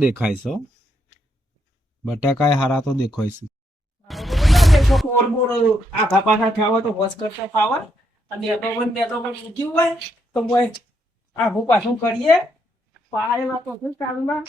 દેખાય છે હો. બટાકાય હારા તો દેખાય આખા પાછા ખાવા તો એ તો પણ તે તો પણ મૂક્યું હોય તો આખું પાછું કરીએ પાયેલા તો પેલા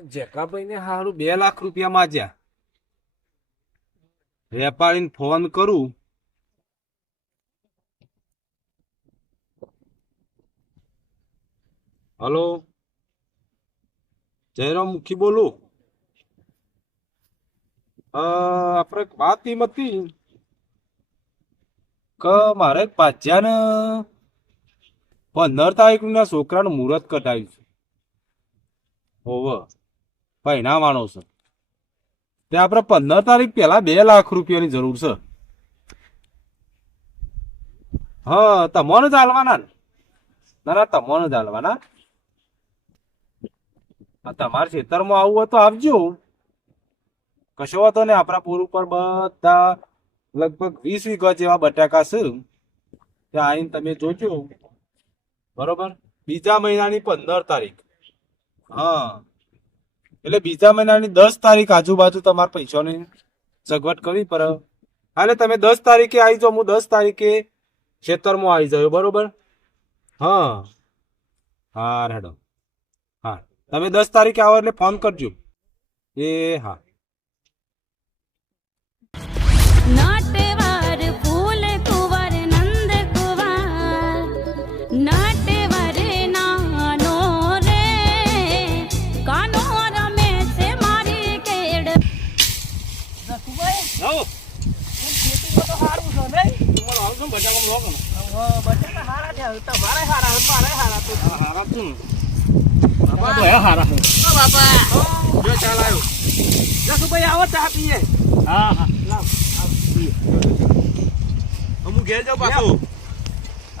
જેકાભાઈ ને હારું બે લાખ રૂપિયા માજ્યા. વેપારીને ફોન કરું. હલો? જયરામ મુખી બોલું આપણે વાત એમ હતી કે મારે પાછ્યાને પંદર તારીખના છોકરાનું મુહૂર્ત કઢાવ્યું છે. હોવ. પહેણાવાનો છે. તે આપણે પંદર તારીખ પહેલા બે લાખ રૂપિયાની જરૂર છે. હા, તમોને જ હાલવાના ના? ના તમોને જ હાલવાના તમારા ખેતરમાં આવવું હોય તો આવજો કશો વાતો ને આપણા પૂર ઉપર બધા લગભગ વીસ વીઘા જેવા બટાકા છે. ત્યાં આવીને તમે જોજો. બરોબર? બીજા મહિનાની પંદર તારીખ. હા. એટલે બીજા મહિનાની દસ તારીખ આજુબાજુ તમારે પૈસાની સગવડ કરવી પડે. એટલે તમે દસ તારીખે આવી જાઓ, હું દસ તારીખે ખેતરમાં આવી જાઉં, બરોબર? હા. હા રેડો હા. તમે દસ તારીખે આવો એટલે ફોન કરજો. એ હા. આવો છો બટાકા લો હવે બટાકા હારા છે તમારે હારા મારે હારા તો હારા છું બાપા હારા છે. ઓ બાપા. જો ચાલ આવ્યો. જસુભાઈ આવો ચા પીએ. હા હા. લાવ હું ઘેર જાઉં પાછું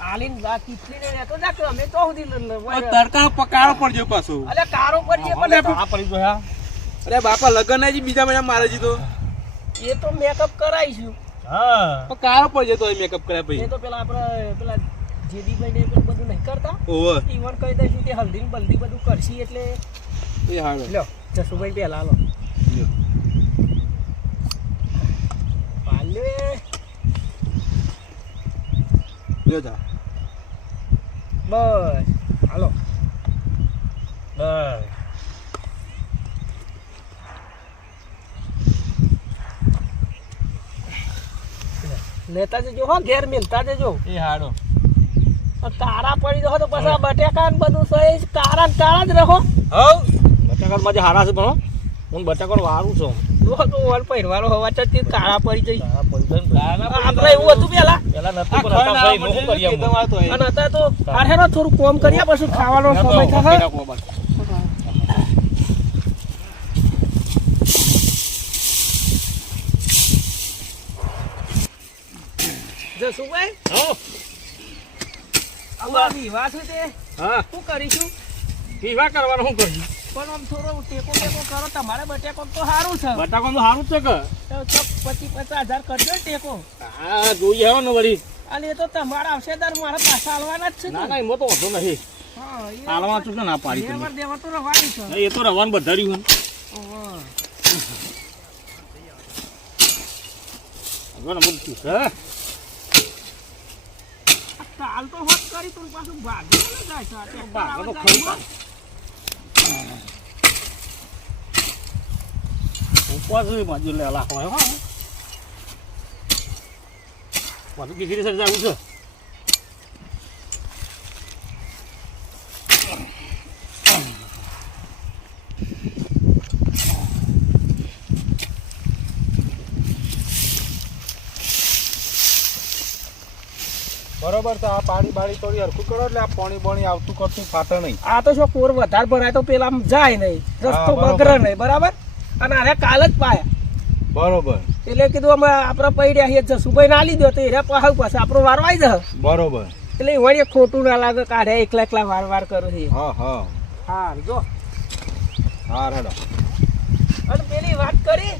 આલીન બા કીચલી ને તો કે અમે તો સુધી તડકા પકાળો પડજો પાછું. અલે કારો કરીએ પણ અરે બાપા લગન જ બીજા મહિના મારે જીતો એ તો મેકઅપ કરાઈશું પણ કાળો જતો હોય મેકઅપ કર્યા એ તો પેલા આપણે પેલા જેડીભાઈ ને પેલું બધું નહીં કરતા. ઓવર ઈવન કહી દઈશું કે હલ્દી ને બલ્દી બધું કરશી એટલે એ હાલો. લ્યો જસુભાઈ પહેલા લો પાલે જો જા. બસ હાલો. બસ. લેતા જજો હો ઘેર મિલતા જજો એ હાડો કારા પડી જશો તો પછી આ બટેકા ને બધું સહી કારા ને કારા જ રહો. હવ. બટેકા માં હારા છે પણ હું. બટાકા વારું છું. જો તો ઓલ પહેરવાનો હોવા છતાં કારા પડી જઈ. પેલા આપણે એવું હતું પેલા? નથી પણ હતા ભાઈ હું શું કરીએ હું? તમારે તો અને અત્યારે તો અરે થોડું કોમ કર્યા પછી ખાવાનો સમય થશે. જસુભાઈ હો, આમાં વિવાહ છે તે? હા. શું કરીશું? પીવા કરવાનું શું કર્યું પણ આમ થોડો ટેકો ટેકો કરો તમારે બટેકો તો સારું છે. બટાકો તો સારું છે કે? તો પચીસ પચાસ હજાર કરજો ટેકો. હા જોઈએ આવો ને વળી. અને એ તો તમારા આવશે દર મારા પાછા હાલવાના જ છે ના ને. એમાં તો વાંધો નથી. હા એ હાલવા ચૂકે ના પાડી તમે. લેવર તો રવાની છે. એ તો રવાન બધાર્યું ઓહો. હવે ને બધું છે કાલ તો હોત કરી તું પાછું ભાગી ને જાય છે ભાગે તો ખરું ઉપવાસ બાજુ લેલા હોય હો. બધું બીજી સર જવું છે. બરોબર છે આ પાણી બાળી થોડી હરખું કરો એટલે આ પાણી બાણી આવતું કરતું ફાટે નહીં? આ તો જો કોર વધારે ભરાય તો પેલા જાય નહીં. રસ્તો બગડે નહીં બરાબર? અને આને કાલ જ પાયા. બરોબર. એટલે કીધું અમે આપણે પડ્યા છીએ જસુભાઈ ના લીધો તો એને પહાવ પાસે આપણો વારો આવી જશે. બરોબર. એટલે વળી ખોટું ના લાગે કાઢે એકલા એકલા વાર વાર કરો છે. હા હા. હા જો. હા રડો. અને પેલી વાત કરી?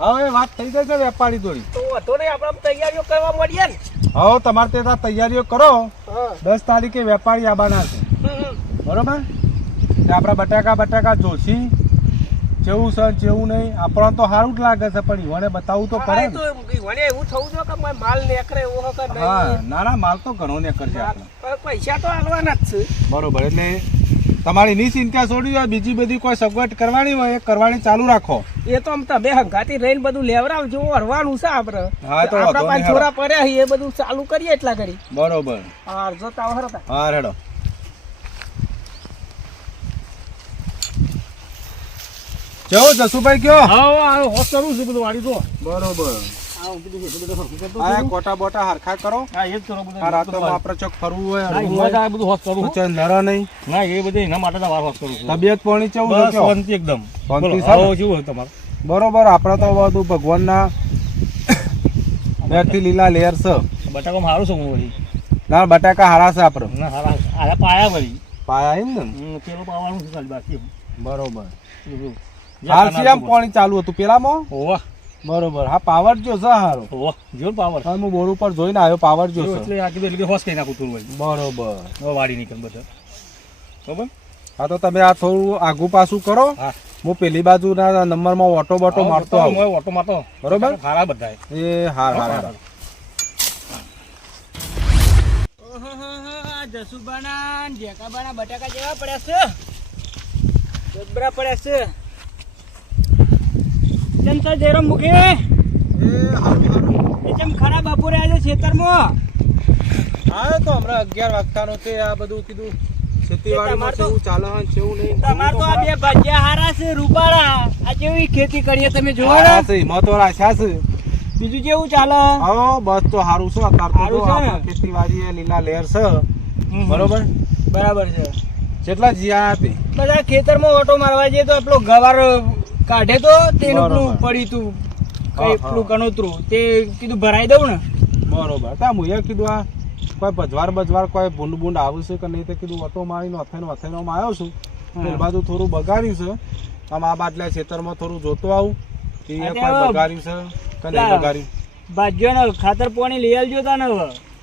હવે વાત થઈ ગઈ છે વેપારી થોડી તો વધુ નહીં આપણે તૈયારીઓ કરવા મળીએ ને. હવે તમારે તે ત્યાં તૈયારીઓ કરો. દસ તારીખે વેપારી આવવાના છે. બરોબર? આપણા બટાકા બટાકા જોશી. જેવું છે જેવું નહીં. આપણને તો સારું જ લાગે છે પણ ઈવોને બતાવું તો કરે તો એવું થવું જોઈએ કે માલ નેકરે એવો હો કે હા નહીં ના ના માલ તો ઘણો નેકર છે પૈસા તો આલવાના જ છે. બરોબર એટલે તમારી ની ચિંતા છોડી દો બીજી બધી કોઈ સગવડ કરવાની હોય એ કરવાની ચાલુ રાખો. એ તો આમ તમે હંગાતી રહીને બધું લેવડાવજો હરવાનું છે આપણે. હા, તો આપણા પાંચ છોરા પડ્યા છે એ બધું ચાલુ કરીએ એટલા કરી. બરોબર. હા જો તાવ હરતા હા રેડો કેવો જસુભાઈ કયો? હા હા કરું છું બધું વાડી તો બરોબર. આ બધું છે, બધું હરખું કરતો આ છું. કોટા બોટા હરખા કરો. હા એ જ કરો બધું આ રાતોમાં આપણે ચોક ફરવું હોય ના, હરવું હિંમત હોય આ બધું હોશ કરું તો છું. નરા નહીં. ના એ બધે એના માટે તો વાર હોશ કરું તબિયત પાણી કેવું છે શાંતિ એકદમ. શાંતિ બોલો, છે ને? આવો કેવું હોય તમારે? બરોબર આપણે તો બધું ભગવાનના લીલા લેયર છે. બટાકામાં સારું છે હું વળી. ના બટાકા હારા છે આપણે ના હારા હારા પાયા વળી. પાયા એમ ને? પેલો પાવાનું છે બાકી બરોબર. હાલ આમ પાણી ચાલુ હતું? પેલામાં? ઓવા બરોબર. હા પાવર જો છે હારો. ઓવા પાવર હા, હું બોર ઉપર જોઈને આવ્યો પાવર જો એટલે આ કીધું એટલે હોશ કરી નાખું થોડું બરોબર. હવે વાડી નીકળ બધા. બરોબર? હા તો તમે આ થોડું આગું પાછું કરો. હું. પેલી બાજુના નંબરમાં ઓટો બોટો મારતો આવું. હું ઓટો મારતો. બરોબર? હારા બધા એ હાર હાર. હાર. જસુબાના જેકાબાના બટાકા જેવા પડ્યા છે. જબરા પડ્યા છે. કેમ તો જેરો મૂકે એ જેમ ખરાબ બપોરે આજે ખેતરમાં. હા તો હમણાં અગિયાર વાગતાનો તે આ બધું કીધું. ખેતીવાડીમાં કેવું ચાલે છે, કેવું નહીં. તમાર તો આ બે ભજીયા હારા છે રૂપાળા. આ કેવી ખેતી કરીએ તમે જોવો ને. છે, એમાં તો છે. બીજું કેવું ચાલે? હા બસ તો સારું છે અત્યારે તો છે. ખેતીવાડી એ લીલા લેર છે. બરોબર? બરાબર છે. જેટલા જીયા હતી બધા ખેતરમાં ઓટો મારવા જઈએ તો આપણો ગવાર કાઢે તો તેનું પેલું પડી તું કઈ. પેલું ગણોતરું તે કીધું ભરાઈ દઉં ને. બરોબર. તા મુએ કીધું આ કોઈ ભજવાર બજવાર કોઈ ભૂંડ બુંડ આવશે કે નહીં તે કીધું ઓટો મારીને અથેનો અથેનોમાં આવ્યો છું. પેલી બાજુ થોડું બગાડ્યું છે. આમ આ બાટલા ખેતરમાં થોડું જોતો આવું કે એ કોઈ બગાડ્યું છે કે નહીં બગાડ્યું? ભાજ્યો ખાતર પાણી લઈ આવજો તા ને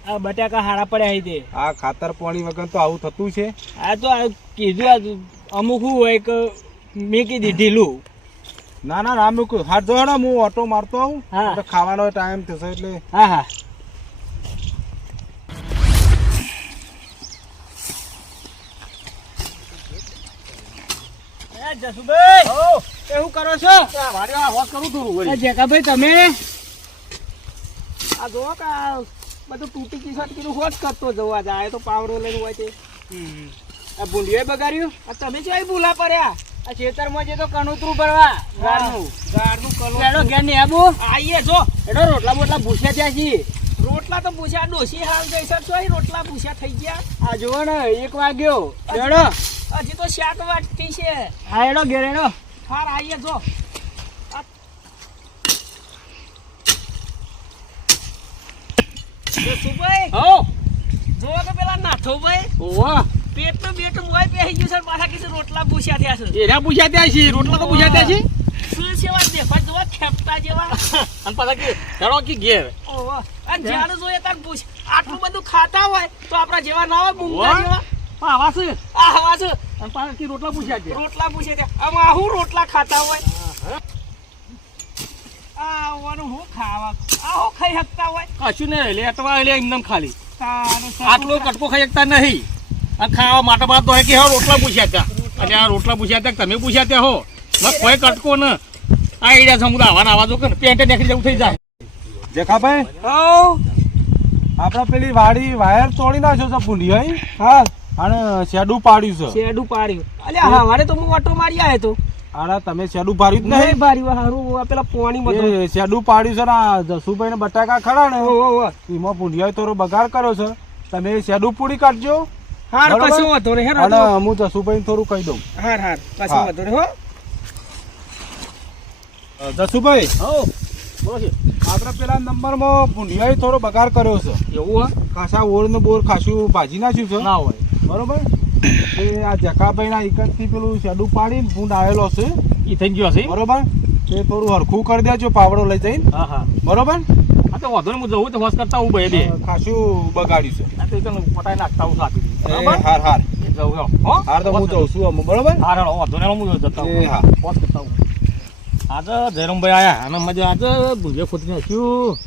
આ બટાકા હારા પડ્યા છે તે. આ ખાતર પાણી વગર તો આવું થતું છે. આ તો કીધું આ અમુક હોય કે મેકી દીધેલું ના ના ના મૂકું હાથ જો ને હું ઓટો મારતો આવું. હા. ખાવાનો ટાઈમ થશે એટલે. હા હા. એ જસુભાઈ! એ શું કરો છો? વાડી આ હોશ કરું થોડું જેકાભાઈ તમે? આ જો કે બધું તૂટી કિસાટ કીધું હોત કરતો જવા જાય. તો પાવડો લઈને હોય તે. આ ભૂંડિયો બગાડ્યું. તમે ક્યાંય ભૂલા પડ્યા? આ ખેતરમાં જે તો કણુતરું ભરવા ગારનું ગારનું કલો એડો ઘેર ને આબુ આઈએ જો. એડો રોટલા બોટલા ભૂસ્યા ત્યાં છીએ. રોટલા તો ભૂસ્યા ડોસી હાલ જઈ શકશો અહીં રોટલા ભૂસ્યા થઈ ગયા. આ જુઓ ને એક વાગ્યો. એડો. હજી તો શાક વાટતી છે. હા એડો ઘેર એડો. હાર આઈએ જો. હો. તો પેલા નાથોભાઈ. ઓવા પેટનું બેટ મોય પહેરી ગયું છે ને કીધું રોટલા ભૂસ્યા થયા છે. એરા પૂછ્યા છે રોટલા તો પૂછ્યા ત્યાં છે? શું સેવા દેખવા જોવા ખેપતા જેવા. અને પાછા કે ચડો કે ઘેર. ઓહો અને જ્યારે જોઈએ તાર પૂછ આટલું બધું ખાતા હોય તો આપણા જેવા ના હોય મૂંગા જેવા. હા આવા છે? આ હવા છે. અને પાછા કે રોટલા પૂછ્યા છે. રોટલા પૂછે છે. આમ આહું રોટલા ખાતા હોય. આ આવવાનું હું ખાવા આહો ખાઈ શકતા હોય. કશું નહીં લેટવા એટલે એમનેમ ખાલી. આટલો કટકો ખાઈ શકતા નહીં. ખાવા માટે બાદ તો કે હા રોટલા પૂછ્યા ત્યાં અને આ રોટલા પૂછ્યા હતા તમે પૂછ્યા ત્યાં હો? બસ કોઈ કટકો ન. આ એડિયા સમુદાય આવા આવા જો કે પેન્ટ નીકળી જવું થઈ જાય. જેખાભાઈ હઉ. આપણે પેલી વાડી વાયર તોડી નાખ્યો છે ભૂંડી હા. અને શેડું પાડ્યું છે. શેડું પાડ્યું. અલ્યા હવારે તો હું ઓટો મારી આવ્યો તો. આના તમે શેડું પાડ્યું જ નહીં? ભારી હારું પેલા પોણી માં શેડું પાડ્યું છે ને આ જસુભાઈ ને બટાકા ખરા ને એમાં પૂંડિયાએ થોડો બગાડ કર્યો છે. તમે શેડું પૂરી કાઢજો. હાર બરાબર? વાંધો નહીં હેર અને હું જસુભાઈ થોડું કહી દઉં. હાર હાર કશું વાંધો નહીં હો. જસુભાઈ. હો આપણે પેલા નંબરમાં પૂંડિયાએ થોડો બગાડ કર્યો છે. એવું હે? ખાસા ઓળ ને બોર ખાસું ભાજી નાખ્યું છે. ના હોય. બરોબર? એ આ જકાભાઈ ના થી પેલું શેડું પાડીને ભૂંડ આવેલો છે. ઈ થઈ ગયો છે? બરોબર? તે થોડું હરખું કરી દેજો પાવડો લઈ જઈને. હા હા. બરોબર? આ તો વાંધો નહીં હું જવું તો હોશ કરતા હું બે. ખાસું બગાડ્યું છે. પટાઈ નાખતા હું સાથે. એ બરાબર? હાર હાર. જવું. હો? હાર તો હું જઉં છું બરાબર? હાર હાર. વાંધો નહીં હું જતા એ હા. હું કરતા હું આજે જયરામભાઈ આયા. અને મજા આજે ભૂજે ખોતી નાખ્યું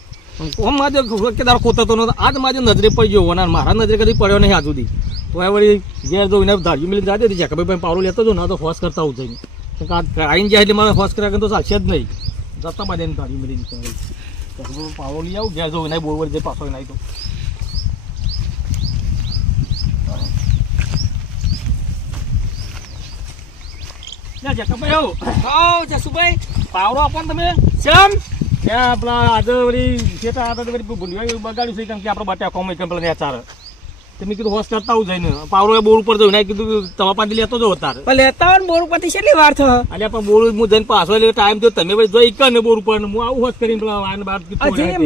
કોમ માજે કેદાર ખોતતો નતો. આજ માજે નજરે પડી ગયો. અને મારા નજરે કદી પડ્યો નહીં આજ સુધી. તો એ વળી ઘેર જો એને ધાર્યું મિલી જાતે ભાઈ પાવડું લેતો જો ના તો હોશ કરતા હું જઈને. તો આ આઈને જાય એટલે મારે હોશ કર્યા તો ચાલશે જ નહીં. જતા બાદ એને ધાર્યું મિલી નીકળી પાવડો લઈ આવું. ઘેર જો એને બોર વળી જાય પાછો એના તો લે જેકાભાઈ આવો હો જસુભાઈ પાવડો આપો ને તમે. ચમ. ત્યાં આપણા આજે વળી જેટા હતા બગાડ્યું છે, કેમ કે આપણે બટા કોમ કેમ પેલા નેચાર તમે કીધું હોશ કરતા આવું જઈને. પાવડો એ બોર ઉપર જઈને કીધું તમારા પાસે લેતો જો તારે પણ લેતા હોય ને બોર ઉપરથી કેટલી વાર થયો એટલે પણ બોર હું જઈને પાછો એટલે ટાઈમ થયો. તમે જોઈ કે ને બોર ઉપર. ને હું આવું હોશ કરીને પેલા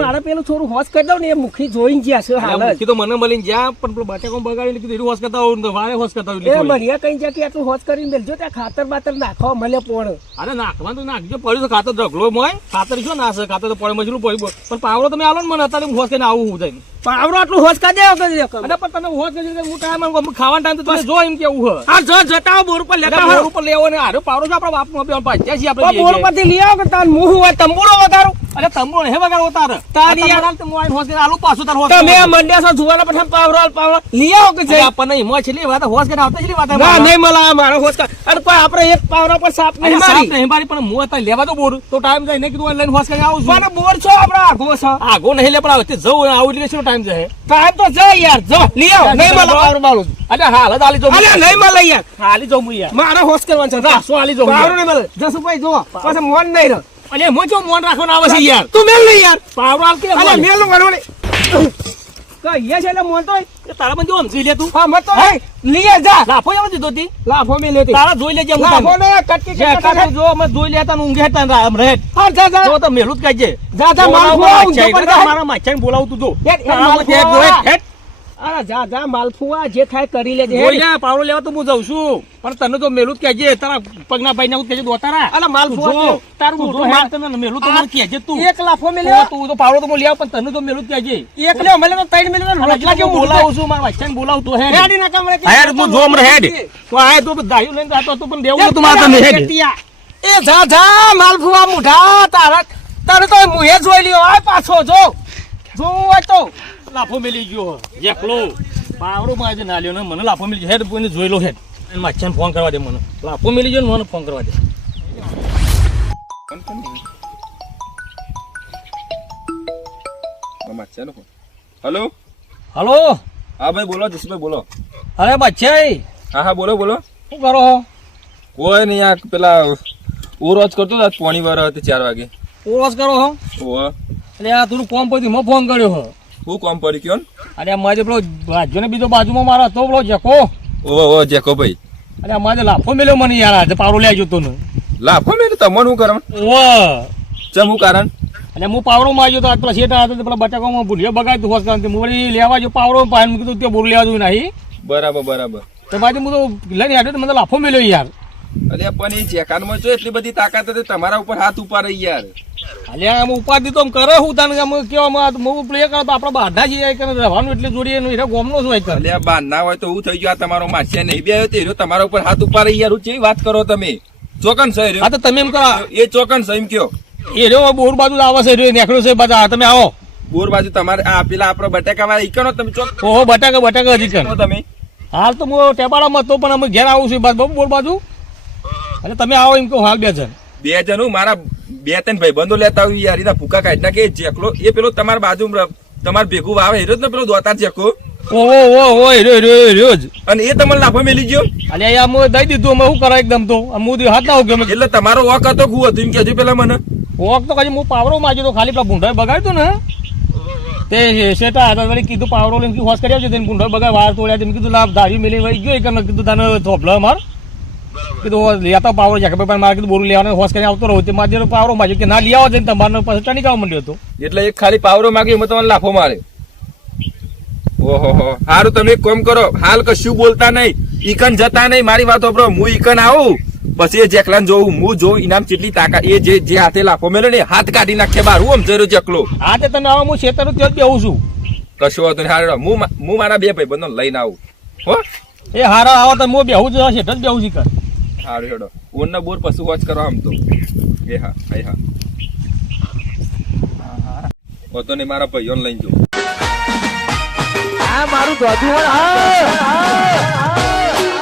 મારે થોડું હોશ કરી દઉં ને એ મુખી જોઈને જ્યાં છે હાલ કીધું મને મળીને જ્યાં પણ પેલો બટા બગાડીને કીધું એટલું હોશ કરતા આવું ને વારે હોશ કરતા આવું. એ એટલે થોડી. મરિયા કઈ આટલું હોશ કરીને દેજો ત્યાં ખાતર બાતર નાખવા મળે પણ. અરે નાખવાનું તો નાખજો. પડ્યું તો ખાતર ઢગલો મોય. ખાતર શું નાશે ખાતર તો પડે મજલું પડ્યું પણ પાવડો તમે આલો ને મને અત્યારે હું કરીને આવું હું જઈને. પાવડો આટલું હોશ કાજે. અરે પણ તમે હોશ કરી હું ટાઈમ ખાવાનો ટાઈમ તો તમે જો એમ કેવું હોય. હા જો જતા બોર ઉપર લેતા બોર હો. ઉપર લેવો ને. આરો પાવડો છે આપણો બાપનો બે પાછ્યા છીએ પણ આપણે બોર ઉપરથી લઈ આવો કે તાર મુહ હોય તંબુડો વધારો. અરે તંબો હે વગર ઉતાર તારી યાર- તમે આઈને હોશ કરીને આલુ પાછું તાર હોશ તમે મંડ્યા છો જુવાના આલ પાવડો લઈ આવો કે જઈ? આપણને હિંમત છેલ્લી વાત હોશ કરીને આવતા છેલ્લી વાત ના નહીં આ મારો હોશ કર. અરે પણ આપણે એક પાવડા પર સાપ નહીં મારી. નહીં મારી પણ હું અત્યારે લેવા તો બોર. તો ટાઈમ જાય ને કીધું લઈને હોશ કરીને આવું છું. પણ બોર છો આપણે આઘો છો આગો નહીં લે પણ આવે તે જવું આવું એટલે શું ટાઈમ જાય? ટાઈમ તો જાય યાર જો આવો. નહીં મળે પાવડો બાવડો. અરે હાલ જ આલી જો અરે નહીં મળે યાર. હાલી જો હું યાર. મારે હોશ કરવાનું છે ના આલી જો પાવડો નહીં મળે. જસુભાઈ જો પાછા મોન નહીં રહે. અરે હું જો મોન રાખવાનું આવે છે યાર. તું મેલ નહીં યાર. પાવડો આવ કે અરે મેલનું ગણવું નહીં યે છે એટલે મોન તો તારા બંધો સમજી લે તું. હા મત તો. લઈએ જા. લાફો એમ દીધો તી? લાફો મેં લેતી. તારા જોઈ લેજે હું લાફો. ને કટકી કટકી જો અમે જોઈ લેતા ને ઊંઘે તા આમ રહે. હા જા જા. જો તો મેલું જ કહેજે જા જા ઊંધો પર મારા માછાને બોલાવું તું જો. હેડ, હેડ, તારા માલ જા જા માલફુઆ જે થાય કરી લેજે. જોઈ પાવડો લેવા તો હું જઉં છું. પણ તને તો મેલું જ કહેજે તારા પગના ભાઈ ને કહેજે દોતારા. અલા માલફુઆ જો, તારું તું જો માલ તને મેલું તો મને કહેજે તું. એક લાફો મેં તું તો પાવડો તો હું લેવા પણ તને તો મેલું જ કહેજે. એક લેવ મને તો ત્રણ મિનિટ અને કે બોલાવું છું મારા વાચ્યાને બોલાવું તો હેડ હેડ ના કામ રે હેડ તું જોમ રે હેડ. તો આ તો દાયું લઈને જાતો હતો પણ દેવું નતું મારા તને હેડ. એ જા જા માલફુઆ મુઢા તારા તારે તો મુહે જોઈ લ્યો આ પાછો જો. જોવું હોય તો. લાફો મેલી ગયો. એકલો પાવડો માં ના લ્યો ને મને લાફો મેલી ગયો. હેડ કોઈને જોઈ લો હેડ. એને માછાને ફોન કરવા દે મને. લાફો મેલી ગયો ને મને ફોન કરવા દે. Hello hello? હા ભાઈ બોલો જસભાઈ બોલો. અરે બચ્ચાઈ હા હા બોલો બોલો. શું કરો કોઈ નહીં આ પેલા ઓરોજ કરતો હતો પોણી વાર હતી ચાર વાગે. ઓરોજ કરો હો? એટલે આ તું ફોન પછી મેં ફોન કર્યો હો. હું કોમ પડી કયો અરે મારે પેલો રાજ્યો ને બીજો બાજુમાં મારો હતો પેલો જેકો. ઓહો ઓહો જેકો ભાઈ. અરે મારે લાફો મેલ્યો મને યાર આજે પાવડો લઈ તો ને. લાફો મેલ્યો? તમને શું કારણ? ચમ હું કારણ? અને હું પાવડો માં આવ્યો તો પેલા શેઠા હતા તે પેલા બટાકામાં ભૂલ્યો બગાડ હોસ કારણ હું વળી લેવા જો પાવડો પાન મૂકી કીધું તે બોર લેવા જોયું નહીં. બરાબર બરાબર. તો બાજુ હું તો લઈને આવ્યો તો મને લાફો મેલ્યો યાર. અલ્યા પણ એ જેકાનમાં જો એટલી બધી તાકાત હતી તમારા ઉપર હાથ ઉપાડે યાર. અલ્યા આમ ઉપાધિ તો કરે હું તને આમ કેવામાં હું પ્લે કરો તો આપણે બાધા જઈએ કે રહેવાનું એટલે જોડીએ એટલે ગોમનો શું કરે. અલે બાંધના હોય તો હું થઈ ગયો આ તમારો માસ્યા નહીં બે આવ્યો તે રો તમારા ઉપર હાથ ઉપાડે યાર હું કેવી વાત કરો તમે? ચોકન સહી હા રહ્યો તો તમે એમ કરો એ ચોકન સહી કયો. એ રહ્યો બોર બાજુ આવે છે રહ્યો નીકળ્યો છે બધા તમે આવો. બોર બાજુ તમારે આ પેલા આપડે બટાકા વાળા ઈકનો તમે ચોક ઓહો બટાકા બટાકા હજી તમે? હાલ તો હું ટેપાડામાં હતો પણ અમે ઘેર આવું છું બોર બાજુ? અને તમે આવો એમ કહો હાલ બે જણ. બે જણ હું મારા બે ત્રણ ભાઈબંધો લેતા આવી યાર એના ભૂકા કાઢ નાખે જેકલો એ પેલો તમારા બાજુ તમારે ભેગું આવે હેરો જ ને પેલો દોતાર જેકો ઓહો ઓહો ઓહો હેરો હેરો હેરો જ. અને એ તમને લાફો મેલી ગયો? અને અહીંયા અમે દઈ દીધું અમે શું કરાય એકદમ તો? હું હાથ ના ઉગ્યો એટલે તમારો વોક હતો કુ હતું એમ કેજો પેલા મને. વોક તો કદી હું પાવરો માર્યો તો ખાલી પેલા ભૂંડાએ બગાડ્યું ને તે શેટા હતા વળી કીધું પાવરો લઈને હોશ કરી આવજો તેને ભૂંડાએ બગાડ વાર તોડ્યા તેમ કીધું લાભ દાઢી મેલી વળી ગયો કે કીધું તને થોભલો માર કીધું લેતા પાવરો પણ મારે કીધું બોરું લેવાનું હોશ કરીને આવતો રહું. મારે જ્યારે પાવરો માર્યો. કે ના લઈ આવો જઈને તમારે પછી ટણી જવા માંડ્યો હતો. એટલે એક ખાલી પાવરો માગ્યો એમાં તમને લાફો મારે ઓહો સારું તમે એક કામ કરો. હાલ કશું બોલતા નહીં. ઈકન જતા નહીં. મારી વાત વાપરો હું ઈકન આવું. પછી એ જેકલાને જોઉં. હું જોઉં ઇનામ કેટલી તાકાત. એ જે જે હાથે લાફો મેળ્યો ને હાથ કાઢી નાખે બાર. હું સમજાયો જેકલો હા તે તમે આવો હું ખેતર ત્યાં જ બેહું છું. કશું વાંધો નહીં. હારું હું હું મારા બે ભાઈ બંધો લઈને આવું. હો. એ હારા આવો તો હું બેહું છું શેઠ જ બેહું છું સારું હેડો. ઓનના બોર પશુ વોચ કરો આમ તો. એ હા એ હા. વાંધો નહીં મારા ભાઈઓને લઈને જો આ મારું ધોધું હા, હા, હા.